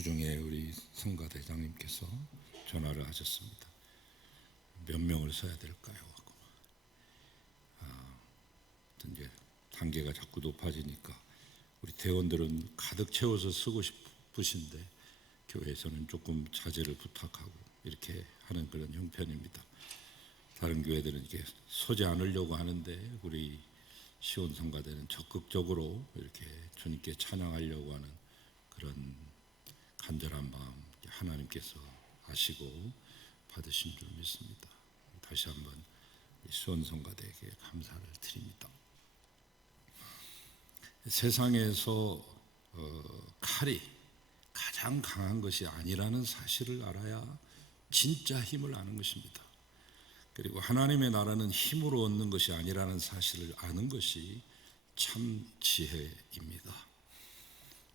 주중에 우리 성가대장님께서 전화를 하셨습니다. 몇 명을 써야 될까요? 하고. 이제 단계가 자꾸 높아지니까 우리 대원들은 가득 채워서 쓰고 싶으신데 교회에서는 조금 자제를 부탁하고 이렇게 하는 그런 형편입니다. 다른 교회들은 이렇게 서지 않으려고 하는데 우리 시온 성가대는 적극적으로 이렇게 주님께 찬양하려고 하는 그런 간절한 마음 하나님께서 아시고 받으신 줄 믿습니다. 다시 한번 시온 성가대에게 감사를 드립니다. 세상에서 칼이 가장 강한 것이 아니라는 사실을 알아야 진짜 힘을 아는 것입니다. 그리고 하나님의 나라는 힘으로 얻는 것이 아니라는 사실을 아는 것이 참 지혜입니다.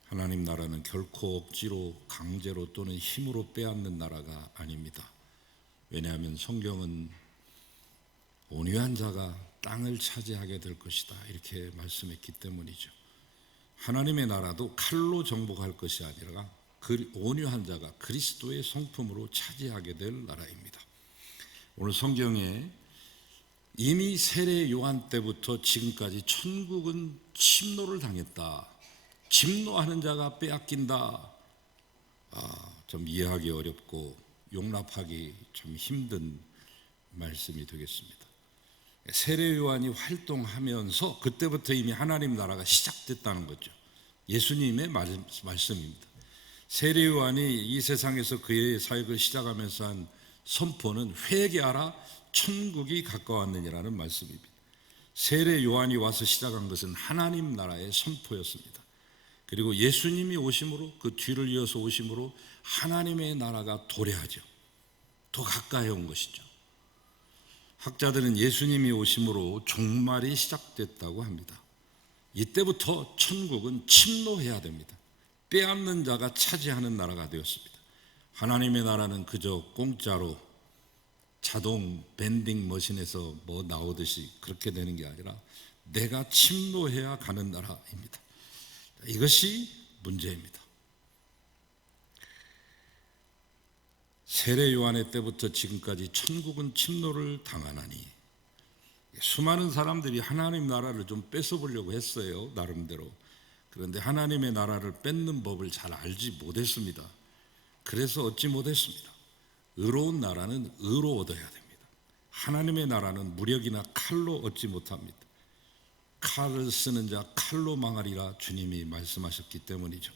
하나님 나라는 결코 억지로 강제로 또는 힘으로 빼앗는 나라가 아닙니다. 왜냐하면 성경은 온유한 자가 땅을 차지하게 될 것이다 이렇게 말씀했기 때문이죠. 하나님의 나라도 칼로 정복할 것이 아니라 온유한 자가 그리스도의 성품으로 차지하게 될 나라입니다. 오늘 성경에 이미 세례 요한 때부터 지금까지 천국은 침노를 당했다, 침노하는 자가 빼앗긴다, 좀 이해하기 어렵고 용납하기 좀 힘든 말씀이 되겠습니다. 세례 요한이 활동하면서 그때부터 이미 하나님 나라가 시작됐다는 거죠. 예수님의 말씀입니다. 세례 요한이 이 세상에서 그의 사역을 시작하면서 한 선포는 회개하라 천국이 가까웠느니라는 말씀입니다. 세례 요한이 와서 시작한 것은 하나님 나라의 선포였습니다. 그리고 예수님이 오심으로 그 뒤를 이어서 오심으로 하나님의 나라가 도래하죠. 더 가까이 온 것이죠. 학자들은 예수님이 오심으로 종말이 시작됐다고 합니다. 이때부터 천국은 침노해야 됩니다. 빼앗는 자가 차지하는 나라가 되었습니다. 하나님의 나라는 그저 공짜로 자동 밴딩 머신에서 뭐 나오듯이 그렇게 되는 게 아니라 내가 침노해야 가는 나라입니다. 이것이 문제입니다. 세례 요한의 때부터 지금까지 천국은 침노를 당하나니, 수많은 사람들이 하나님 나라를 좀 뺏어보려고 했어요, 나름대로. 그런데 하나님의 나라를 뺏는 법을 잘 알지 못했습니다. 그래서 얻지 못했습니다. 의로운 나라는 의로 얻어야 됩니다. 하나님의 나라는 무력이나 칼로 얻지 못합니다. 칼을 쓰는 자 칼로 망하리라 주님이 말씀하셨기 때문이죠.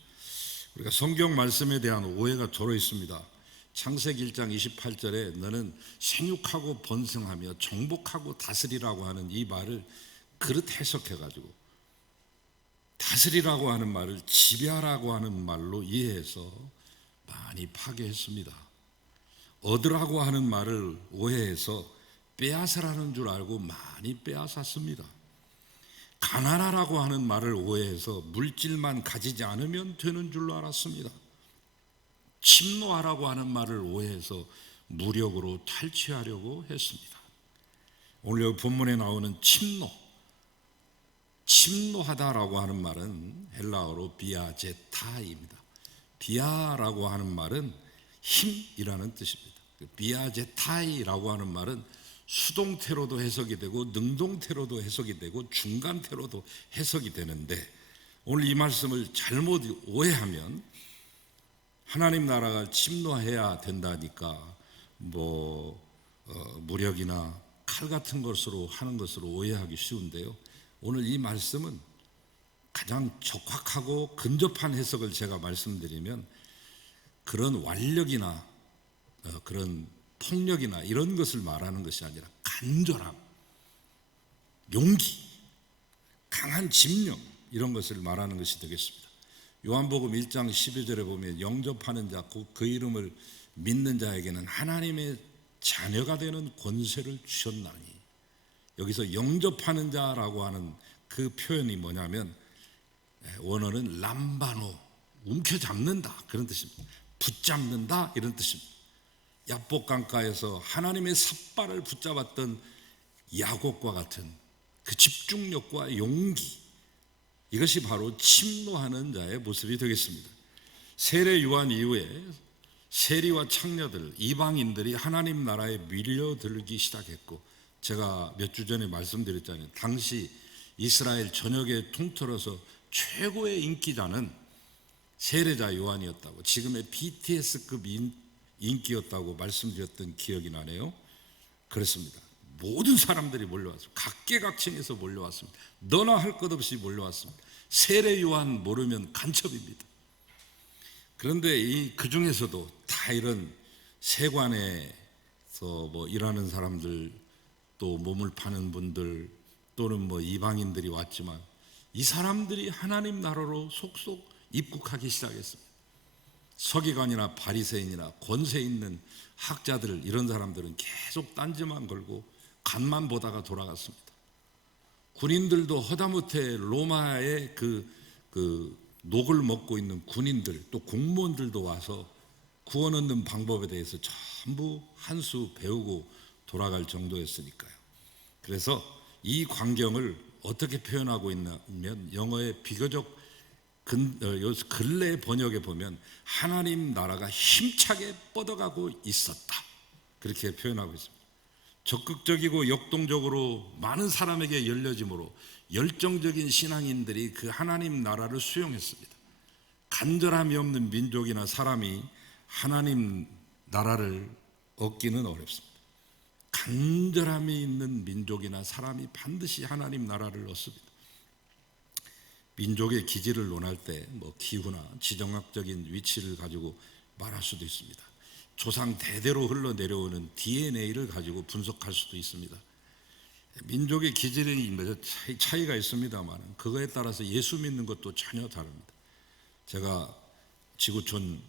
우리가 성경 말씀에 대한 오해가 저로 있습니다. 창세기 1장 28절에 너는 생육하고 번성하며 정복하고 다스리라고 하는 이 말을 그릇 해석해가지고 다스리라고 하는 말을 지배하라고 하는 말로 이해해서 많이 파괴했습니다. 얻으라고 하는 말을 오해해서 빼앗으라는 줄 알고 많이 빼앗았습니다. 가난하라고 하는 말을 오해해서 물질만 가지지 않으면 되는 줄로 알았습니다. 침노하라고 하는 말을 오해해서 무력으로 탈취하려고 했습니다. 오늘 여기 본문에 나오는 침노하다라고 하는 말은 헬라어로 비아제타입니다. 비아라고 하는 말은 힘이라는 뜻입니다. 비아제타이라고 하는 말은 수동태로도 해석이 되고 능동태로도 해석이 되고 중간태로도 해석이 되는데, 오늘 이 말씀을 잘못 오해하면 하나님 나라가 침노해야 된다니까 무력이나 칼 같은 것으로 하는 것으로 오해하기 쉬운데요, 오늘 이 말씀은 가장 적확하고 근접한 해석을 제가 말씀드리면 그런 완력이나 그런 폭력이나 이런 것을 말하는 것이 아니라 간절함, 용기, 강한 집념, 이런 것을 말하는 것이 되겠습니다. 요한복음 1장 12절에 보면 영접하는 자, 그 이름을 믿는 자에게는 하나님의 자녀가 되는 권세를 주셨나니, 여기서 영접하는 자라고 하는 그 표현이 뭐냐면 원어는 람바노, 움켜잡는다 그런 뜻입니다. 붙잡는다 이런 뜻입니다. 야복 강가에서 하나님의 삿발을 붙잡았던 야곱과 같은 그 집중력과 용기, 이것이 바로 침노하는 자의 모습이 되겠습니다. 세례 요한 이후에 세리와 창녀들, 이방인들이 하나님 나라에 밀려들기 시작했고, 제가 몇 주 전에 말씀드렸잖아요. 당시 이스라엘 전역에 통틀어서 최고의 인기자는 세례자 요한이었다고, 지금의 BTS급 인기였다고 말씀드렸던 기억이 나네요. 그렇습니다. 모든 사람들이 몰려왔습니다. 각계각층에서 몰려왔습니다. 너나 할 것 없이 몰려왔습니다. 세례 요한 모르면 간첩입니다. 그런데 그 중에서도 다 이런 세관에서 일하는 사람들, 또 몸을 파는 분들, 또는 이방인들이 왔지만, 이 사람들이 하나님 나라로 속속 입국하기 시작했습니다. 서기관이나 바리새인이나 권세 있는 학자들, 이런 사람들은 계속 딴지만 걸고 간만 보다가 돌아갔습니다. 군인들도 허다못해 로마의 그 녹을 먹고 있는 군인들, 또 공무원들도 와서 구원 얻는 방법에 대해서 전부 한 수 배우고 돌아갈 정도였으니까요. 그래서 이 광경을 어떻게 표현하고 있냐면, 영어의 비교적 근래 번역에 보면 하나님 나라가 힘차게 뻗어가고 있었다, 그렇게 표현하고 있습니다. 적극적이고 역동적으로 많은 사람에게 열려짐으로 열정적인 신앙인들이 그 하나님 나라를 수용했습니다. 간절함이 없는 민족이나 사람이 하나님 나라를 얻기는 어렵습니다. 간절함이 있는 민족이나 사람이 반드시 하나님 나라를 얻습니다. 민족의 기질을 논할 때 기후나 지정학적인 위치를 가지고 말할 수도 있습니다. 조상 대대로 흘러내려오는 DNA를 가지고 분석할 수도 있습니다. 민족의 기질이 차이가 있습니다만, 그거에 따라서 예수 믿는 것도 전혀 다릅니다. 제가 지구촌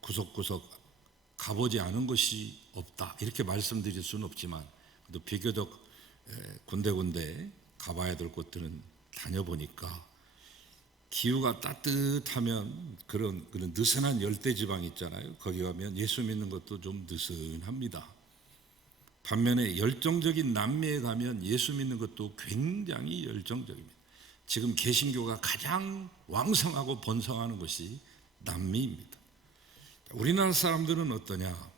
구석구석 가보지 않은 것이 없다, 이렇게 말씀드릴 수는 없지만, 또 비교적 군데군데 가봐야 될 곳들은 다녀보니까, 기후가 따뜻하면 그런 느슨한 열대지방 있잖아요. 거기 가면 예수 믿는 것도 좀 느슨합니다. 반면에 열정적인 남미에 가면 예수 믿는 것도 굉장히 열정적입니다. 지금 개신교가 가장 왕성하고 번성하는 것이 남미입니다. 우리나라 사람들은 어떠냐?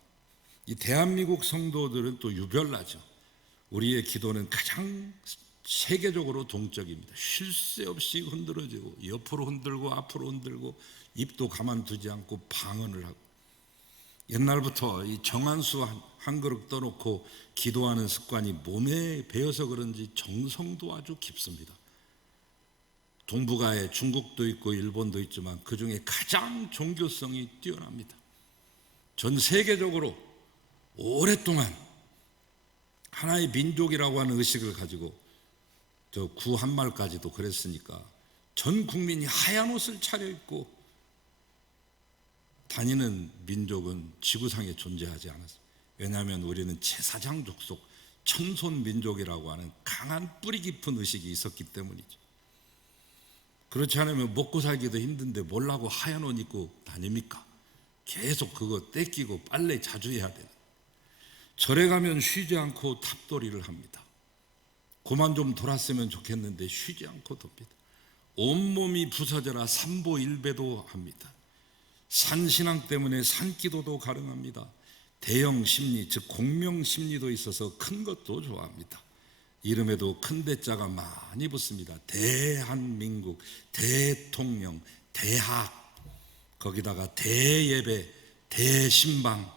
이 대한민국 성도들은 또 유별나죠. 우리의 기도는 가장 세계적으로 동적입니다. 쉴 새 없이 흔들어지고, 옆으로 흔들고 앞으로 흔들고, 입도 가만두지 않고 방언을 하고, 옛날부터 이 정한수 한 그릇 떠놓고 기도하는 습관이 몸에 배어서 그런지 정성도 아주 깊습니다. 동북아에 중국도 있고 일본도 있지만 그 중에 가장 종교성이 뛰어납니다. 전 세계적으로 오랫동안 하나의 민족이라고 하는 의식을 가지고, 저 구한말까지도 그랬으니까 전 국민이 하얀 옷을 차려입고 다니는 민족은 지구상에 존재하지 않았습니다. 왜냐하면 우리는 제사장 족속, 천손 민족이라고 하는 강한 뿌리 깊은 의식이 있었기 때문이죠. 그렇지 않으면 먹고 살기도 힘든데 뭘라고 하얀 옷 입고 다닙니까? 계속 그거 떼끼고 빨래 자주 해야 되는. 절에 가면 쉬지 않고 탑돌이를 합니다. 그만 좀 돌았으면 좋겠는데 쉬지 않고 돕니다. 온몸이 부서져라 삼보일배도 합니다. 산신앙 때문에 산기도도 가능합니다. 대형 심리, 즉 공명 심리도 있어서 큰 것도 좋아합니다. 이름에도 큰 대자가 많이 붙습니다. 대한민국, 대통령, 대학, 거기다가 대예배, 대신방,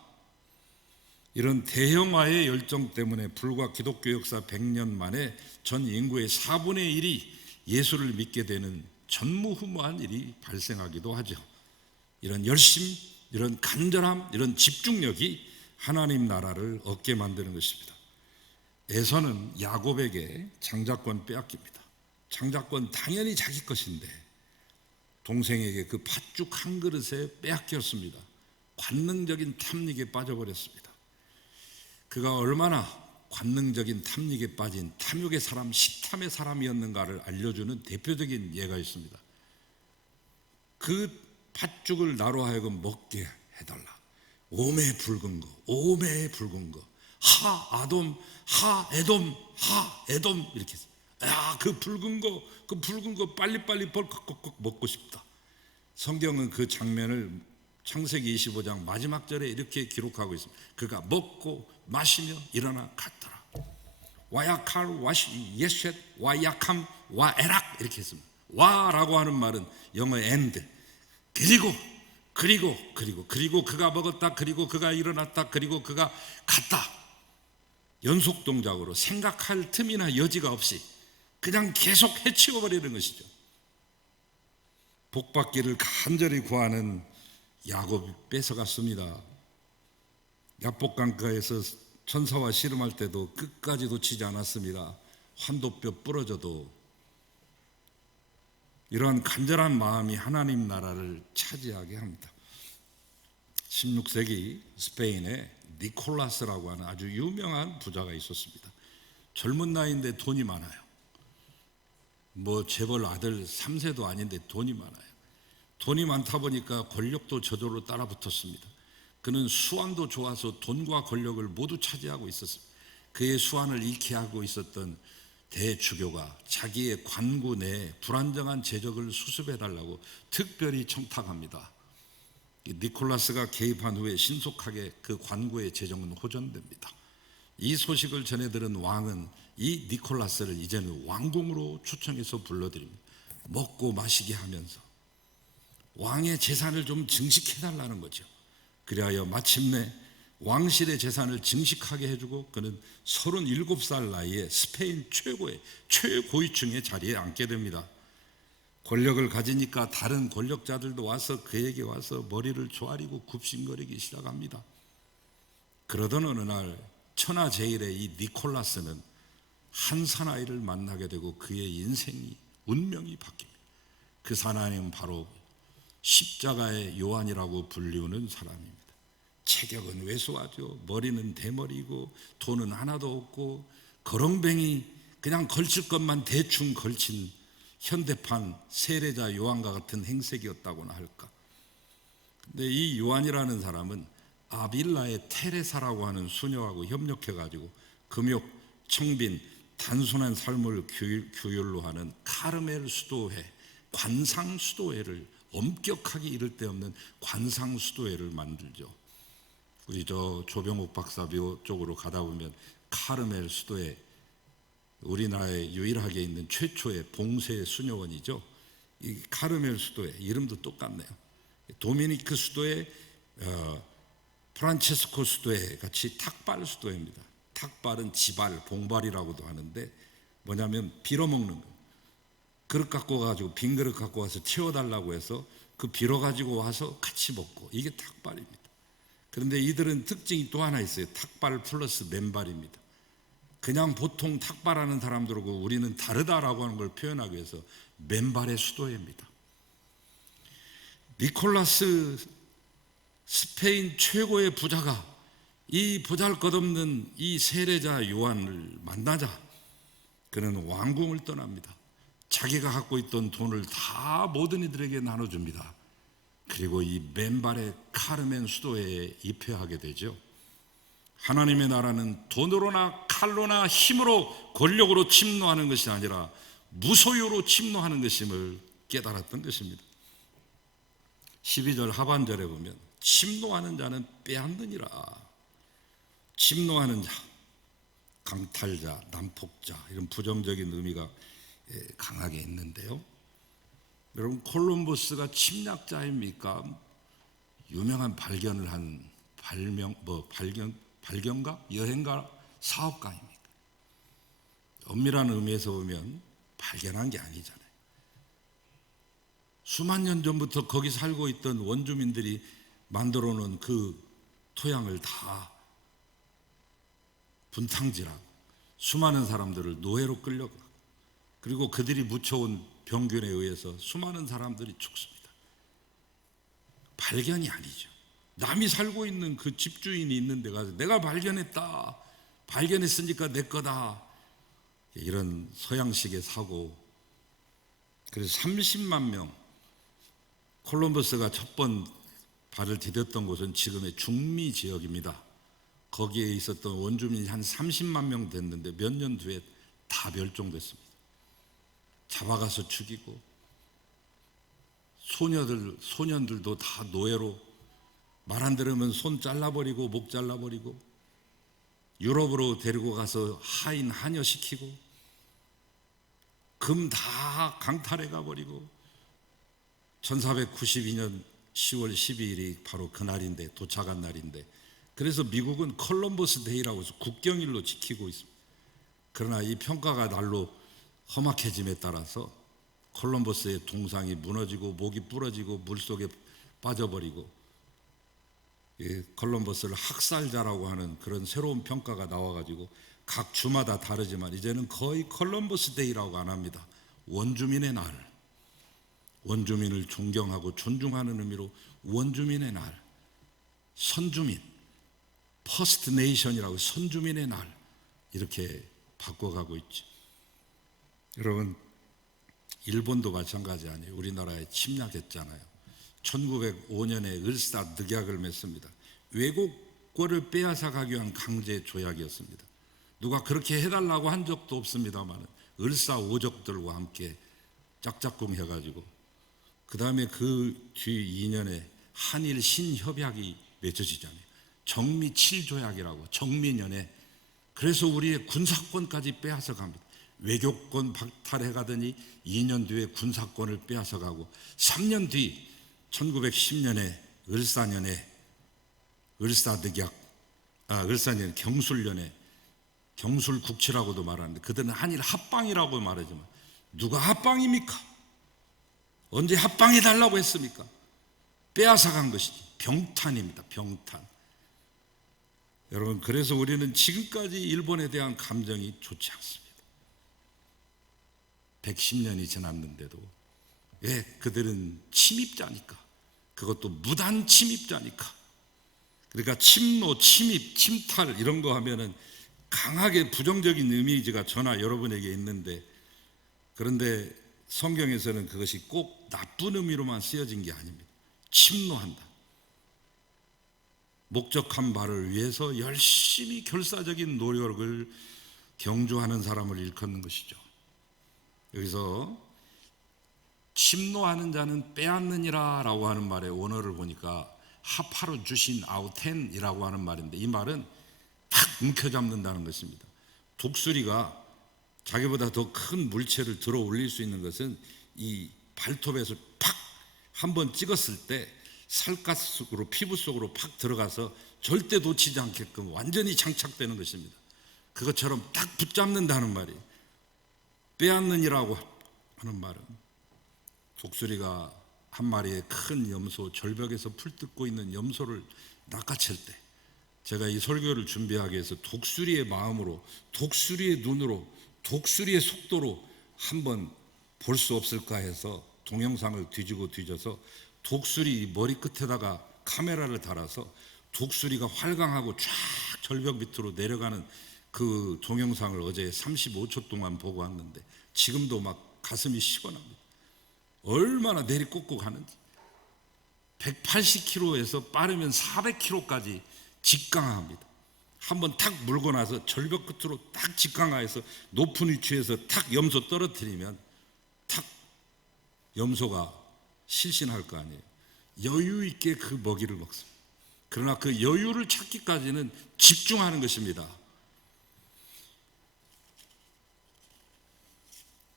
이런 대형화의 열정 때문에 불과 기독교 역사 100년 만에 전 인구의 4분의 1이 예수를 믿게 되는 전무후무한 일이 발생하기도 하죠. 이런 열심, 이런 간절함, 이런 집중력이 하나님 나라를 얻게 만드는 것입니다. 에서는 야곱에게 장자권 빼앗깁니다. 장자권 당연히 자기 것인데 동생에게 그 팥죽 한 그릇에 빼앗겼습니다. 관능적인 탐닉에 빠져버렸습니다. 그가 얼마나 관능적인 탐닉에 빠진 탐욕의 사람, 식탐의 사람이었는가를 알려주는 대표적인 예가 있습니다. 그 팥죽을 나로 하여금 먹게 해달라. 오매 붉은 거, 오매 붉은 거, 하 아돔, 하 에돔, 하 에돔, 이렇게. 야, 그 붉은 거 빨리빨리 벌컥 먹고 싶다. 성경은 그 장면을 창세기 25장 마지막 절에 이렇게 기록하고 있습니다. 그가 먹고 마시며 일어나 갔더라. 와야칼 와시 예셋 와야캄 와에락 이렇게 했습니다. 와라고 하는 말은 영어 and 그리고 그가 먹었다. 그리고 그가 일어났다. 그리고 그가 갔다. 연속 동작으로 생각할 틈이나 여지가 없이 그냥 계속 해치워 버리는 것이죠. 복받기를 간절히 구하는 야곱이 뺏어갔습니다. 야복강가에서 천사와 씨름할 때도 끝까지 놓치지 않았습니다. 환도뼈 부러져도 이러한 간절한 마음이 하나님 나라를 차지하게 합니다. 16세기 스페인에 니콜라스라고 하는 아주 유명한 부자가 있었습니다. 젊은 나이인데 돈이 많아요. 재벌 아들 3세도 아닌데 돈이 많아요. 돈이 많다 보니까 권력도 저절로 따라붙었습니다. 그는 수완도 좋아서 돈과 권력을 모두 차지하고 있었습니다. 그의 수완을 잃게 하고 있었던 대주교가 자기의 관구 내에 불안정한 재적을 수습해달라고 특별히 청탁합니다. 니콜라스가 개입한 후에 신속하게 그 관구의 재정은 호전됩니다. 이 소식을 전해 들은 왕은 이 니콜라스를 이제는 왕궁으로 초청해서 불러들입니다. 먹고 마시게 하면서 왕의 재산을 좀 증식해달라는 거죠. 그리하여 마침내 왕실의 재산을 증식하게 해주고 그는 37살 나이에 스페인 최고위층의 자리에 앉게 됩니다. 권력을 가지니까 다른 권력자들도 와서 그에게 와서 머리를 조아리고 굽신거리기 시작합니다. 그러던 어느 날 천하제일의 이 니콜라스는 한 사나이를 만나게 되고 그의 인생이 운명이 바뀝니다. 그 사나이는 바로 십자가의 요한이라고 불리우는 사람입니다. 체격은 왜소하죠. 머리는 대머리고 돈은 하나도 없고 거렁뱅이 그냥 걸칠 것만 대충 걸친 현대판 세례자 요한과 같은 행색이었다고나 할까. 근데 이 요한이라는 사람은 아빌라의 테레사라고 하는 수녀하고 협력해가지고 금욕, 청빈, 단순한 삶을 규율로 하는 카르멜 수도회, 관상 수도회를 엄격하게 이를 데 없는 관상 수도회를 만들죠. 우리 조병옥 박사교 쪽으로 가다 보면 카르멜 수도회, 우리나라에 유일하게 있는 최초의 봉쇄 수녀원이죠. 이 카르멜 수도회 이름도 똑같네요. 도미니크 수도회, 프란체스코 수도회 같이 탁발 수도회입니다. 탁발은 지발, 봉발이라고도 하는데 뭐냐면 빌어먹는 거. 그릇 갖고 가지고 빈 그릇 갖고 와서 채워달라고 해서 그 빌어 가지고 와서 같이 먹고, 이게 탁발입니다. 그런데 이들은 특징이 또 하나 있어요. 탁발 플러스 맨발입니다. 그냥 보통 탁발하는 사람들하고 우리는 다르다라고 하는 걸 표현하기 위해서 맨발의 수도회입니다. 니콜라스, 스페인 최고의 부자가 이 보잘것없는 이 세례자 요한을 만나자 그는 왕궁을 떠납니다. 자기가 갖고 있던 돈을 다 모든 이들에게 나눠줍니다. 그리고 이 맨발의 카르멘 수도회에 입회하게 되죠. 하나님의 나라는 돈으로나 칼로나 힘으로 권력으로 침노하는 것이 아니라 무소유로 침노하는 것임을 깨달았던 것입니다. 12절 하반절에 보면 침노하는 자는 빼앗느니라. 침노하는 자, 강탈자, 난폭자, 이런 부정적인 의미가 강하게 있는데요. 여러분, 콜럼버스가 침략자입니까? 유명한 발견을 한 발견가? 여행가? 사업가입니까? 엄밀한 의미에서 보면 발견한 게 아니잖아요. 수만 년 전부터 거기 살고 있던 원주민들이 만들어 놓은 그 토양을 다 분탕질하고 수많은 사람들을 노예로 끌려가, 그리고 그들이 묻혀온 병균에 의해서 수많은 사람들이 죽습니다. 발견이 아니죠. 남이 살고 있는 그 집주인이 있는 데 가서 내가 발견했다, 발견했으니까 내 거다, 이런 서양식의 사고. 그래서 30만 명, 콜럼버스가 첫 번 발을 디뎠던 곳은 지금의 중미 지역입니다. 거기에 있었던 원주민이 한 30만 명 됐는데 몇 년 뒤에 다 멸종됐습니다. 잡아가서 죽이고 소년들도 다 노예로 말 안 들으면 손 잘라버리고 목 잘라버리고 유럽으로 데리고 가서 하인 한여시키고 금 다 강탈해 가버리고 1492년 10월 12일이 바로 그날인데, 도착한 날인데, 그래서 미국은 콜럼버스 데이라고 해서 국경일로 지키고 있습니다. 그러나 이 평가가 날로 험악해짐에 따라서 콜럼버스의 동상이 무너지고 목이 부러지고 물속에 빠져버리고 콜럼버스를 학살자라고 하는 그런 새로운 평가가 나와가지고 각 주마다 다르지만 이제는 거의 콜럼버스 데이라고 안 합니다. 원주민의 날, 원주민을 존경하고 존중하는 의미로 원주민의 날, 선주민, 퍼스트 네이션이라고 선주민의 날 이렇게 바꿔가고 있죠. 여러분, 일본도 마찬가지 아니에요. 우리나라에 침략했잖아요. 1905년에 을사늑약을 맺습니다. 외국어를 빼앗아가기 위한 강제 조약이었습니다. 누가 그렇게 해달라고 한 적도 없습니다만 을사오적들과 함께 짝짝꿍 해가지고 그 다음에 그 뒤 2년에 한일 신협약이 맺어지잖아요. 정미 7조약이라고 정미년에. 그래서 우리의 군사권까지 빼앗아 갑니다. 외교권 박탈해 가더니 2년 뒤에 군사권을 빼앗아 가고 3년 뒤 1910년에 을사년에 을사늑약, 을사년 경술년에 경술국치라고도 말하는데 그들은 한일 합방이라고 말하지만 누가 합방입니까? 언제 합방해 달라고 했습니까? 빼앗아 간 것이지. 병탄입니다. 병탄. 여러분, 그래서 우리는 지금까지 일본에 대한 감정이 좋지 않습니다. 110년이 지났는데도 왜? 그들은 침입자니까. 그것도 무단 침입자니까. 그러니까 침노, 침입, 침탈 이런 거 하면은 강하게 부정적인 이미지가 저나 여러분에게 있는데, 그런데 성경에서는 그것이 꼭 나쁜 의미로만 쓰여진 게 아닙니다. 침노한다. 목적한 바를 위해서 열심히 결사적인 노력을 경주하는 사람을 일컫는 것이죠. 여기서 침노하는 자는 빼앗느니라 라고 하는 말의 원어를 보니까 하파로 주신 아우텐이라고 하는 말인데, 이 말은 탁 움켜잡는다는 것입니다. 독수리가 자기보다 더 큰 물체를 들어 올릴 수 있는 것은 이 발톱에서 팍 한번 찍었을 때 살갗 속으로, 피부 속으로 팍 들어가서 절대 놓치지 않게끔 완전히 장착되는 것입니다. 그것처럼 딱 붙잡는다는 말이에요. 빼앗느니라고 하는 말은 독수리가 한 마리의 큰 염소, 절벽에서 풀뜯고 있는 염소를 낚아챌 때, 제가 이 설교를 준비하기 위해서 독수리의 마음으로, 독수리의 눈으로, 독수리의 속도로 한번 볼 수 없을까 해서 동영상을 뒤져서 독수리 머리 끝에다가 카메라를 달아서 독수리가 활강하고 쫙 절벽 밑으로 내려가는 그 동영상을 어제 35초 동안 보고 왔는데 지금도 막 가슴이 시원합니다. 얼마나 내리꽂고 가는지. 180km에서 빠르면 400km까지 직강합니다. 한번 탁 물고 나서 절벽 끝으로 딱 직강하여서 높은 위치에서 탁 염소 떨어뜨리면 탁 염소가 실신할 거 아니에요. 여유 있게 그 먹이를 먹습니다. 그러나 그 여유를 찾기까지는 집중하는 것입니다.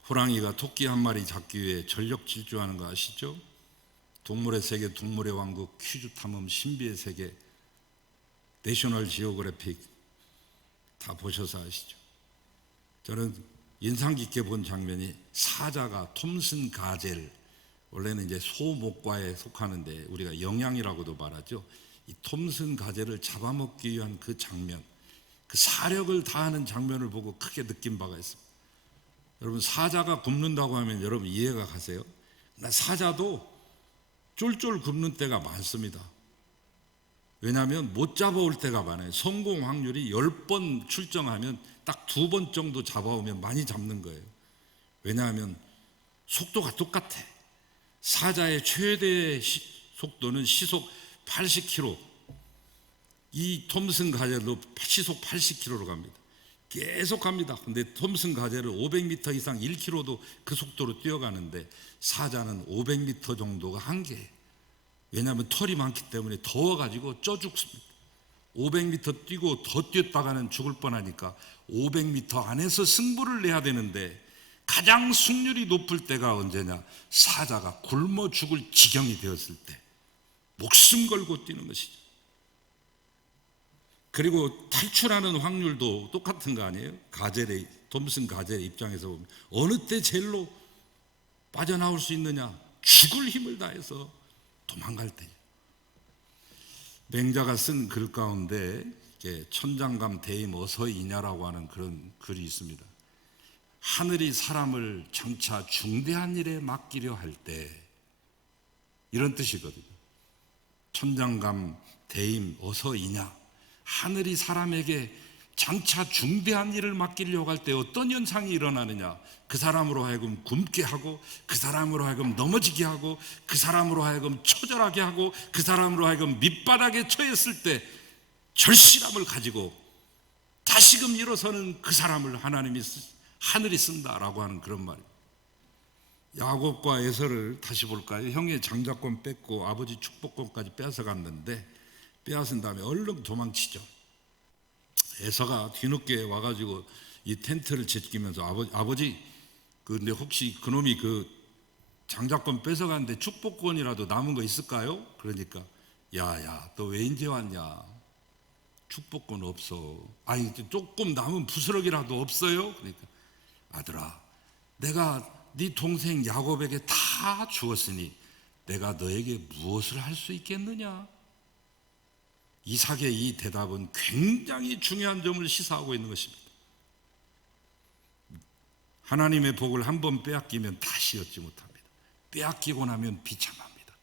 호랑이가 토끼 한 마리 잡기 위해 전력 질주하는 거 아시죠? 동물의 세계, 동물의 왕국, 퀴즈 탐험, 신비의 세계, 내셔널 지오그래픽 다 보셔서 아시죠? 저는 인상 깊게 본 장면이 사자가 톰슨 가젤, 원래는 이제 소목과에 속하는데 우리가 영양이라고도 말하죠. 이 톰슨 가젤을 잡아먹기 위한 그 장면, 그 사력을 다하는 장면을 보고 크게 느낀 바가 있습니다. 여러분, 사자가 굶는다고 하면 여러분 이해가 가세요? 사자도 쫄쫄 굶는 때가 많습니다. 왜냐하면 못 잡아올 때가 많아요. 성공 확률이 10번 출정하면 딱 2번 정도 잡아오면 많이 잡는 거예요. 왜냐하면 속도가 똑같아. 사자의 최대 속도는 시속 80km. 이 톰슨 가젤도 시속 80km로 갑니다. 계속 갑니다. 근데 톰슨 가젤은 500m 이상 1km도 그 속도로 뛰어가는데 사자는 500m 정도가 한계예요. 왜냐하면 털이 많기 때문에 더워가지고 쪄 죽습니다. 500m 뛰고 더 뛰었다가는 죽을 뻔하니까 500m 안에서 승부를 내야 되는데 가장 승률이 높을 때가 언제냐? 사자가 굶어 죽을 지경이 되었을 때 목숨 걸고 뛰는 것이죠. 그리고 탈출하는 확률도 똑같은 거 아니에요? 톰슨 가젤의 입장에서 보면 어느 때 제일로 빠져나올 수 있느냐? 죽을 힘을 다해서 도망갈 때죠. 맹자가 쓴 글 가운데 천장감 대임 어서이냐라고 하는 그런 글이 있습니다. 하늘이 사람을 장차 중대한 일에 맡기려 할 때, 이런 뜻이거든요. 천장감 대임 어서이냐, 하늘이 사람에게 장차 중대한 일을 맡기려고 할 때 어떤 현상이 일어나느냐? 그 사람으로 하여금 굶게 하고, 그 사람으로 하여금 넘어지게 하고, 그 사람으로 하여금 처절하게 하고, 그 사람으로 하여금 밑바닥에 처했을 때 절실함을 가지고 다시금 일어서는 그 사람을 하늘이 쓴다라고 하는 그런 말이에요. 야곱과 에서를 다시 볼까요? 형의 장자권 뺏고 아버지 축복권까지 빼앗아갔는데, 빼앗은 다음에 얼른 도망치죠. 에서가 뒤늦게 와가지고 이 텐트를 제끼면서 아버지 근데 혹시 그놈이 그 장자권 뺏어갔는데 축복권이라도 남은 거 있을까요? 그러니까 야야 너 왜 이제 왔냐? 축복권 없어. 아니 조금 남은 부스러기라도 없어요? 그러니까 아들아 내가 네 동생 야곱에게 다 주었으니 내가 너에게 무엇을 할 수 있겠느냐? 이삭의 이 대답은 굉장히 중요한 점을 시사하고 있는 것입니다. 하나님의 복을 한번 빼앗기면 다시 얻지 못합니다. 빼앗기고 나면 비참합니다.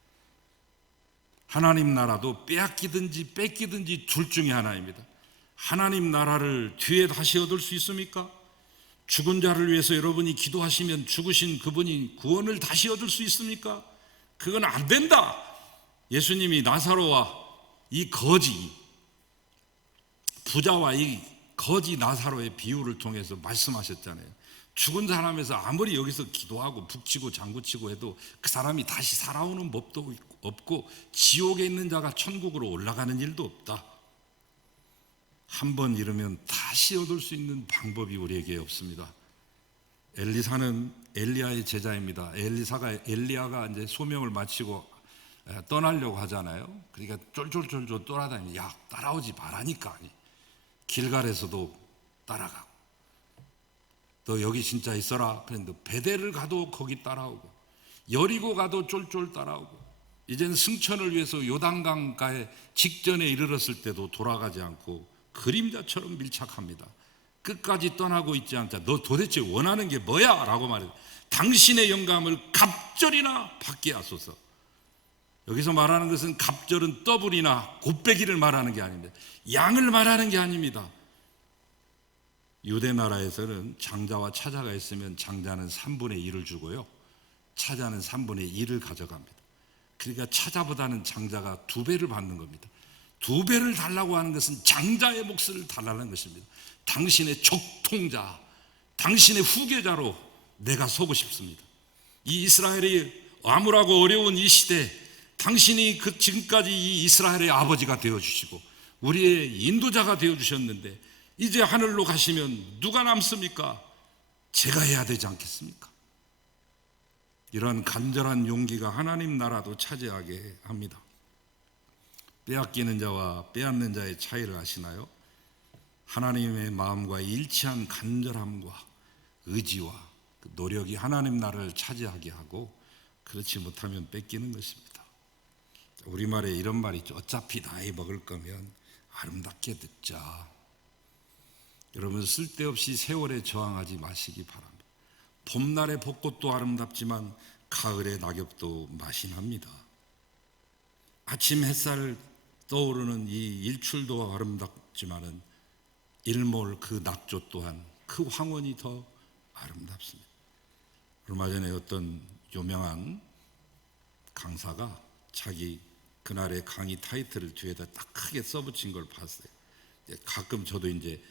하나님 나라도 빼앗기든지 뺏기든지 둘 중에 하나입니다. 하나님 나라를 뒤에 다시 얻을 수 있습니까? 죽은 자를 위해서 여러분이 기도하시면 죽으신 그분이 구원을 다시 얻을 수 있습니까? 그건 안 된다. 예수님이 나사로와 이 거지 부자와 이 거지 나사로의 비유를 통해서 말씀하셨잖아요. 죽은 사람에서 아무리 여기서 기도하고 북치고 장구치고 해도 그 사람이 다시 살아오는 법도 없고 지옥에 있는 자가 천국으로 올라가는 일도 없다. 한번 잃으면 다시 얻을 수 있는 방법이 우리에게 없습니다. 엘리사는 엘리야의 제자입니다. 엘리야가 이제 소명을 마치고 떠나려고 하잖아요. 그러니까 쫄쫄쫄쫄 떠나다니면 야 따라오지 말라니까. 길갈에서도 따라가고 너 여기 진짜 있어라. 그런데 베델을 가도 거기 따라오고 여리고 가도 쫄쫄 따라오고 이제는 승천을 위해서 요단강가에 직전에 이르렀을 때도 돌아가지 않고 그림자처럼 밀착합니다. 끝까지 떠나고 있지 않자. 너 도대체 원하는 게 뭐야? 라고 말해요. 당신의 영감을 갑절이나 받게 하소서. 여기서 말하는 것은 갑절은 더블이나 곱빼기를 말하는 게 아닙니다. 양을 말하는 게 아닙니다. 유대 나라에서는 장자와 차자가 있으면 장자는 3분의 1을 주고요, 차자는 3분의 1을 가져갑니다. 그러니까 차자보다는 장자가 2배를 받는 겁니다. 2배를 달라고 하는 것은 장자의 몫을 달라는 것입니다. 당신의 족통자, 당신의 후계자로 내가 서고 싶습니다. 이 이스라엘이 암울하고 어려운 이 시대, 당신이 지금까지 이 이스라엘의 아버지가 되어주시고 우리의 인도자가 되어주셨는데 이제 하늘로 가시면 누가 남습니까? 제가 해야 되지 않겠습니까? 이런 간절한 용기가 하나님 나라도 차지하게 합니다. 빼앗기는 자와 빼앗는 자의 차이를 아시나요? 하나님의 마음과 일치한 간절함과 의지와 그 노력이 하나님 나라를 차지하게 하고 그렇지 못하면 뺏기는 것입니다. 우리말에 이런 말이 있죠. 어차피 나이 먹을 거면 아름답게 듣자. 여러분 쓸데없이 세월에 저항하지 마시기 바랍니다. 봄날의 벚꽃도 아름답지만 가을의 낙엽도 맛이 납니다. 아침 햇살 떠오르는 이 일출도 아름답지만은 일몰 그 낙조 또한 그 황혼이 더 아름답습니다. 얼마 전에 어떤 유명한 강사가 자기 그날의 강의 타이틀을 뒤에다 딱 크게 써붙인 걸 봤어요. 가끔 저도 이제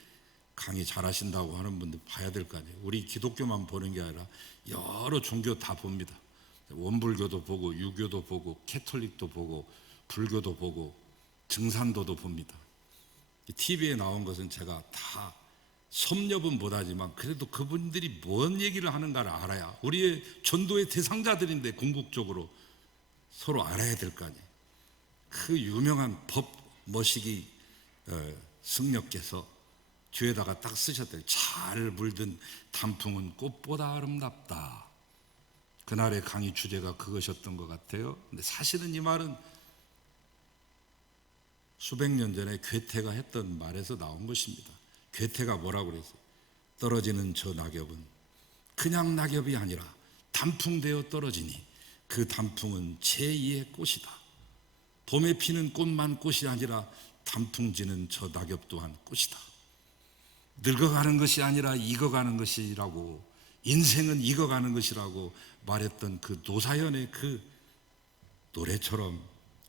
강의 잘하신다고 하는 분들 봐야 될 거 아니에요. 우리 기독교만 보는 게 아니라 여러 종교 다 봅니다. 원불교도 보고 유교도 보고 캐톨릭도 보고 불교도 보고 증산도도 봅니다. TV에 나온 것은 제가 다 섭렵은 못하지만 그래도 그분들이 뭔 얘기를 하는가를 알아야, 우리의 전도의 대상자들인데 궁극적으로 서로 알아야 될 거 아니에요. 그 유명한 법 머시기 승려께서 뒤에다가 딱 쓰셨대요. 잘 물든 단풍은 꽃보다 아름답다. 그날의 강의 주제가 그것이었던 것 같아요. 근데 사실은 이 말은 수백 년 전에 괴테가 했던 말에서 나온 것입니다. 괴테가 뭐라고 그랬어요? 떨어지는 저 낙엽은 그냥 낙엽이 아니라 단풍되어 떨어지니 그 단풍은 제2의 꽃이다. 봄에 피는 꽃만 꽃이 아니라 단풍지는 저 낙엽 또한 꽃이다. 늙어가는 것이 아니라 익어가는 것이라고, 인생은 익어가는 것이라고 말했던 그 노사연의 그 노래처럼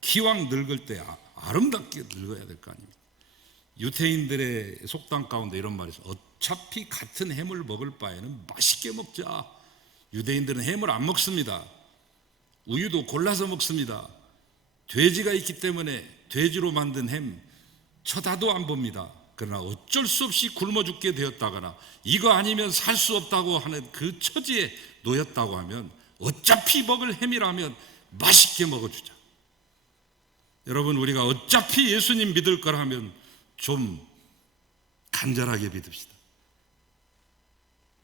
기왕 늙을 때 아름답게 늙어야 될 거 아닙니까? 유태인들의 속담 가운데 이런 말이 있어요. 어차피 같은 햄을 먹을 바에는 맛있게 먹자. 유대인들은 햄을 안 먹습니다. 우유도 골라서 먹습니다. 돼지가 있기 때문에 돼지로 만든 햄 쳐다도 안 봅니다. 그러나 어쩔 수 없이 굶어 죽게 되었다거나 이거 아니면 살 수 없다고 하는 그 처지에 놓였다고 하면 어차피 먹을 햄이라면 맛있게 먹어주자. 여러분, 우리가 어차피 예수님 믿을 거라면 좀 간절하게 믿읍시다.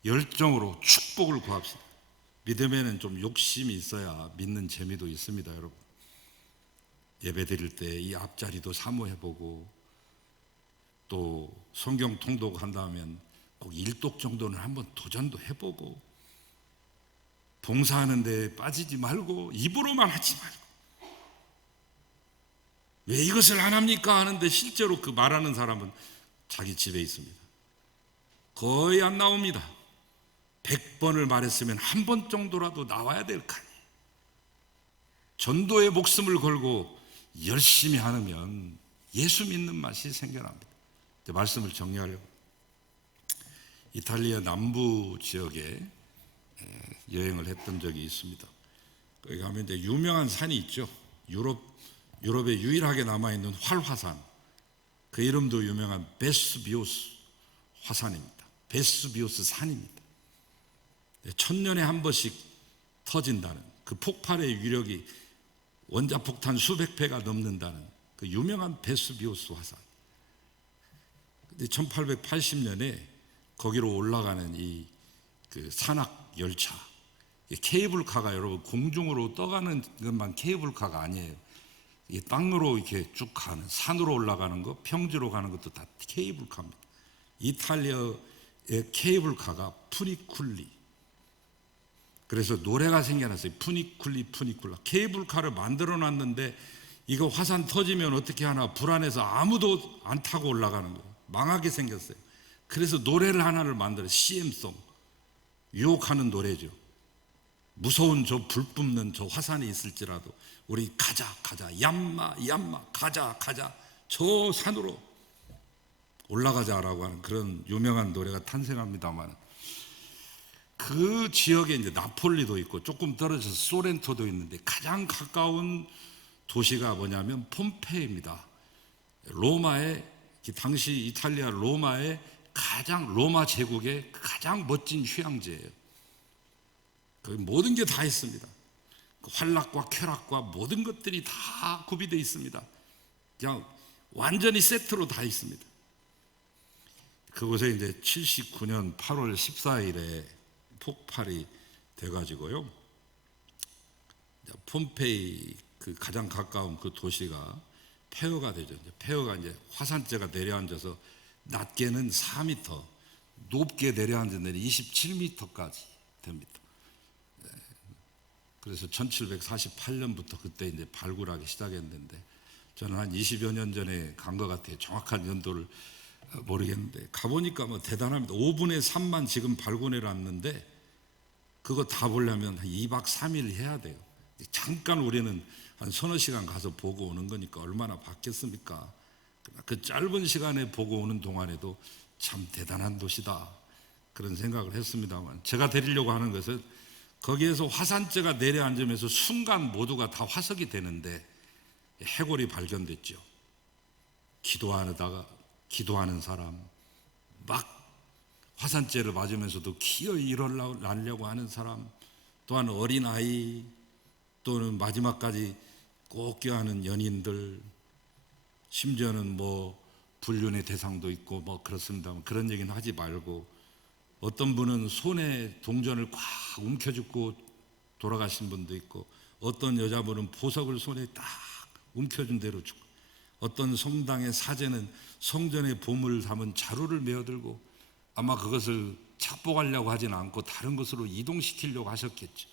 열정으로 축복을 구합시다. 믿음에는 좀 욕심이 있어야 믿는 재미도 있습니다. 여러분, 예배 드릴 때 이 앞자리도 사모해보고 또 성경 통독한다면 꼭 일독 정도는 한번 도전도 해보고, 봉사하는 데 빠지지 말고 입으로만 하지 말고, 왜 이것을 안 합니까 하는데 실제로 그 말하는 사람은 자기 집에 있습니다. 거의 안 나옵니다. 100번을 말했으면 한 번 정도라도 나와야 될 거 아니에요. 전도에 목숨을 걸고 열심히 하면 예수 믿는 맛이 생겨납니다. 말씀을 정리하려고, 이탈리아 남부 지역에 여행을 했던 적이 있습니다. 거기 가면 이제 유명한 산이 있죠. 유럽에 유일하게 남아있는 활화산, 그 이름도 유명한 베수비우스 화산입니다. 베수비우스 산입니다. 1000년에 한 번씩 터진다는 그 폭발의 위력이 원자폭탄 수백 배가 넘는다는 그 유명한 베수비우스 화산. 1880년에 거기로 올라가는 이 그 산악 열차, 케이블카가, 여러분, 공중으로 떠가는 것만 케이블카가 아니에요. 이 땅으로 이렇게 쭉 가는, 산으로 올라가는 거, 평지로 가는 것도 다 케이블카입니다. 이탈리아의 케이블카가 푸니쿨리. 그래서 노래가 생겨났어요. 푸니쿨라. 케이블카를 만들어 놨는데 이거 화산 터지면 어떻게 하나 불안해서 아무도 안 타고 올라가는 거예요. 망하게 생겼어요. 그래서 노래를 하나를 만들어요. CM송. 유혹하는 노래죠. 무서운 저 불 뿜는 저 화산이 있을지라도 우리 가자 얌마 가자 저 산으로 올라가자라고 하는 그런 유명한 노래가 탄생합니다만, 그 지역에 이제 나폴리도 있고 조금 떨어져서 소렌토도 있는데 가장 가까운 도시가 뭐냐면 폼페이입니다. 로마의, 당시 이탈리아 로마의 로마 제국의 가장 멋진 휴양지예요. 거기 모든 게 다 있습니다. 환락과 쾌락과 모든 것들이 다 구비되어 있습니다. 그냥 완전히 세트로 다 있습니다. 그곳에 이제 79년 8월 14일에 폭발이 돼가지고요, 폼페이 그 가장 가까운 그 도시가 폐허가 되죠. 폐허가 이제 화산재가 내려앉아서 낮게는 4m, 높게 내려앉은 데는 27m까지 됩니다. 그래서 1748년부터 그때 이제 발굴하기 시작했는데, 저는 한 20여 년 전에 간 것 같아요. 정확한 연도를 모르겠는데 가보니까 뭐 대단합니다. 5분의 3만 지금 발굴해 놨는데 그거 다 보려면 한 2박 3일 해야 돼요. 잠깐 우리는 한 서너 시간 가서 보고 오는 거니까 얼마나 받겠습니까? 그 짧은 시간에 보고 오는 동안에도 참 대단한 도시다, 그런 생각을 했습니다만, 제가 드리려고 하는 것은 거기에서 화산재가 내려앉으면서 순간 모두가 다 화석이 되는데 해골이 발견됐죠. 기도하는 사람, 막 화산재를 맞으면서도 기어이 일어나려고 하는 사람, 또한 어린아이, 또는 마지막까지 꼭 껴안은 연인들, 심지어는 불륜의 대상도 있고 그렇습니다만, 그런 얘기는 하지 말고, 어떤 분은 손에 동전을 꽉 움켜쥐고 돌아가신 분도 있고, 어떤 여자분은 보석을 손에 딱 움켜준 대로 죽고, 어떤 성당의 사제는 성전의 보물을 담은 자루를 메어들고 아마 그것을 착복하려고 하지는 않고 다른 곳으로 이동시키려고 하셨겠죠.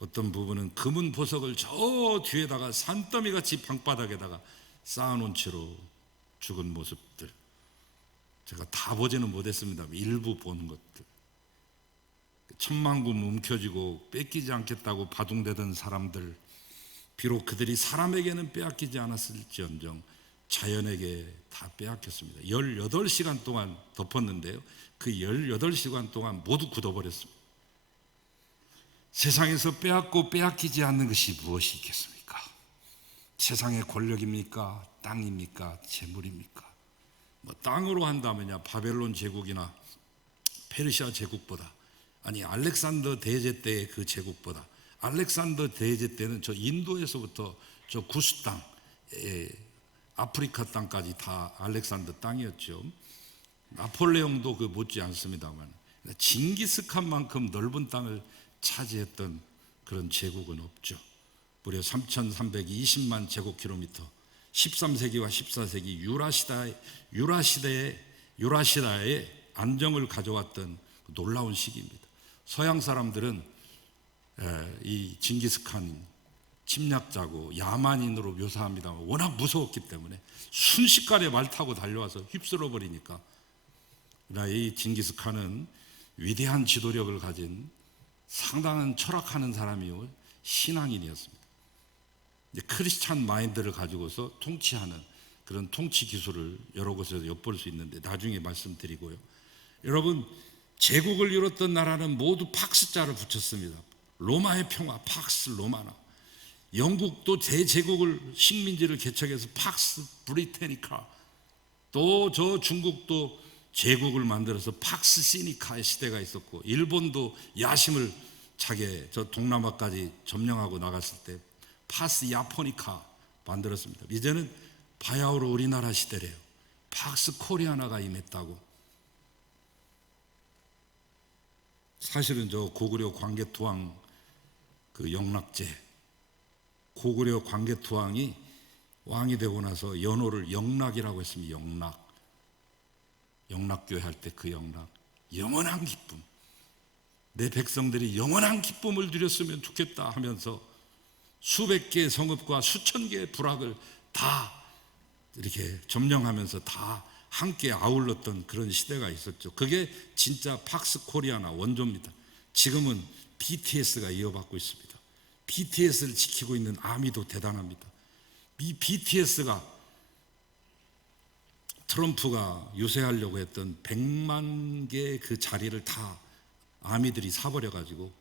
어떤 부분은 금은 보석을 저 뒤에다가 산더미같이 방바닥에다가 쌓아놓은 채로 죽은 모습들, 제가 다 보지는 못했습니다. 일부 본 것들. 천만금 움켜쥐고 뺏기지 않겠다고 바둥대던 사람들, 비록 그들이 사람에게는 빼앗기지 않았을지언정 자연에게 다 빼앗겼습니다. 18시간 동안 덮었는데요, 그 18시간 동안 모두 굳어버렸습니다. 세상에서 빼앗고 빼앗기지 않는 것이 무엇이 있겠습니까? 세상의 권력입니까? 땅입니까? 재물입니까? 땅으로 한다면야 바벨론 제국이나 페르시아 제국보다, 아니 알렉산더 대제 때의 그 제국보다, 알렉산더 대제 때는 저 인도에서부터 저 구스 땅, 아프리카 땅까지 다 알렉산더 땅이었죠. 나폴레옹도 그 못지 않습니다만, 징기스칸만큼 넓은 땅을 차지했던 그런 제국은 없죠. 무려 3,320만 제곱킬로미터, 13세기와 14세기 유라시다의 안정을 가져왔던 놀라운 시기입니다. 서양 사람들은 이 징기스칸 침략자고 야만인으로 묘사합니다만, 워낙 무서웠기 때문에 순식간에 말 타고 달려와서 휩쓸어 버리니까, 그러나 이 징기스칸은 위대한 지도력을 가진 상당한 철학하는 사람이요, 신앙인이었습니다. 크리스찬 마인드를 가지고서 통치하는 그런 통치 기술을 여러 곳에서 엿볼 수 있는데 나중에 말씀드리고요. 여러분, 제국을 이뤘던 나라는 모두 팍스자를 붙였습니다. 로마의 평화, 팍스 로마나. 영국도 대제국을 식민지를 개척해서 팍스 브리테니카, 또 저 중국도 제국을 만들어서 팍스 시니카의 시대가 있었고, 일본도 야심을 차게 저 동남아까지 점령하고 나갔을 때 파스 야포니카 만들었습니다. 이제는 바야흐로 우리나라 시대래요. 팍스 코리아나가 임했다고. 사실은 저 고구려 광개토왕 그 영락제, 고구려 광개토왕이 왕이 되고 나서 연호를 영락이라고 했습니다. 영락교회 할 때 그 영락, 영원한 기쁨, 내 백성들이 영원한 기쁨을 누렸으면 좋겠다 하면서 수백 개의 성읍과 수천 개의 부락을 다 이렇게 점령하면서 다 함께 아울렀던 그런 시대가 있었죠. 그게 진짜 팍스 코리아나 원조입니다. 지금은 BTS가 이어받고 있습니다. BTS를 지키고 있는 아미도 대단합니다. 이 BTS가 트럼프가 유세하려고 했던 100만 개의 그 자리를 다 아미들이 사버려가지고,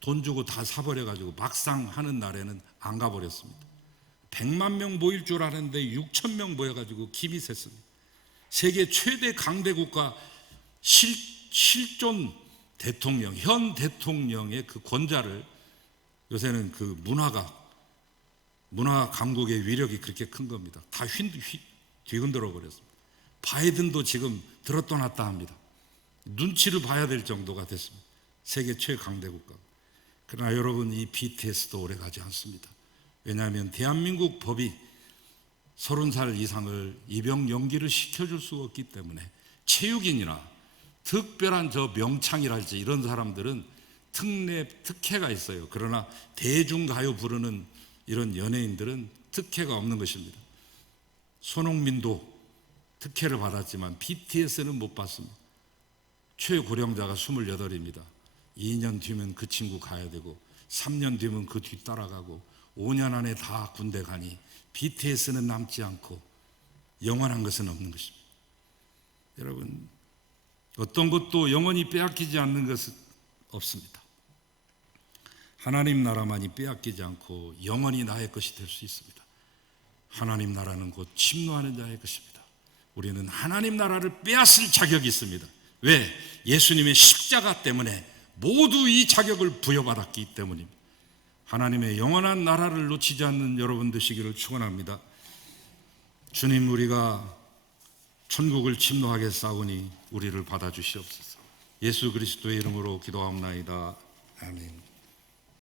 돈 주고 다 사버려가지고 막상 하는 날에는 안 가버렸습니다. 100만 명 모일 줄 알았는데 6천 명 모여가지고 김이 샜습니다. 세계 최대 강대국가 실존 대통령, 현 대통령의 그 권좌를, 요새는 그 문화 강국의 위력이 그렇게 큰 겁니다. 다 뒤흔들어 버렸습니다. 바이든도 지금 들었다 놨다 합니다. 눈치를 봐야 될 정도가 됐습니다. 세계 최강대국가. 그러나 여러분, 이 BTS도 오래 가지 않습니다. 왜냐하면 대한민국 법이 30살 이상을 입영 연기를 시켜줄 수가 없기 때문에, 체육인이나 특별한 저 명창이랄지 이런 사람들은 특혜가 있어요. 그러나 대중가요 부르는 이런 연예인들은 특혜가 없는 것입니다. 손흥민도 특혜를 받았지만 BTS는 못 받습니다. 최고령자가 28입니다. 2년 뒤면 그 친구 가야 되고, 3년 뒤면 그 뒤 따라가고, 5년 안에 다 군대 가니 BTS는 남지 않고 영원한 것은 없는 것입니다. 여러분, 어떤 것도 영원히 빼앗기지 않는 것은 없습니다. 하나님 나라만이 빼앗기지 않고 영원히 나의 것이 될 수 있습니다. 하나님 나라는 곧 침노하는 자의 것입니다. 우리는 하나님 나라를 빼앗을 자격이 있습니다. 왜? 예수님의 십자가 때문에 모두 이 자격을 부여받았기 때문입니다. 하나님의 영원한 나라를 놓치지 않는 여러분 되시기를 축원합니다. 주님, 우리가 천국을 침노하게 싸우니 우리를 받아주시옵소서. 예수 그리스도의 이름으로 기도하옵나이다. 아멘.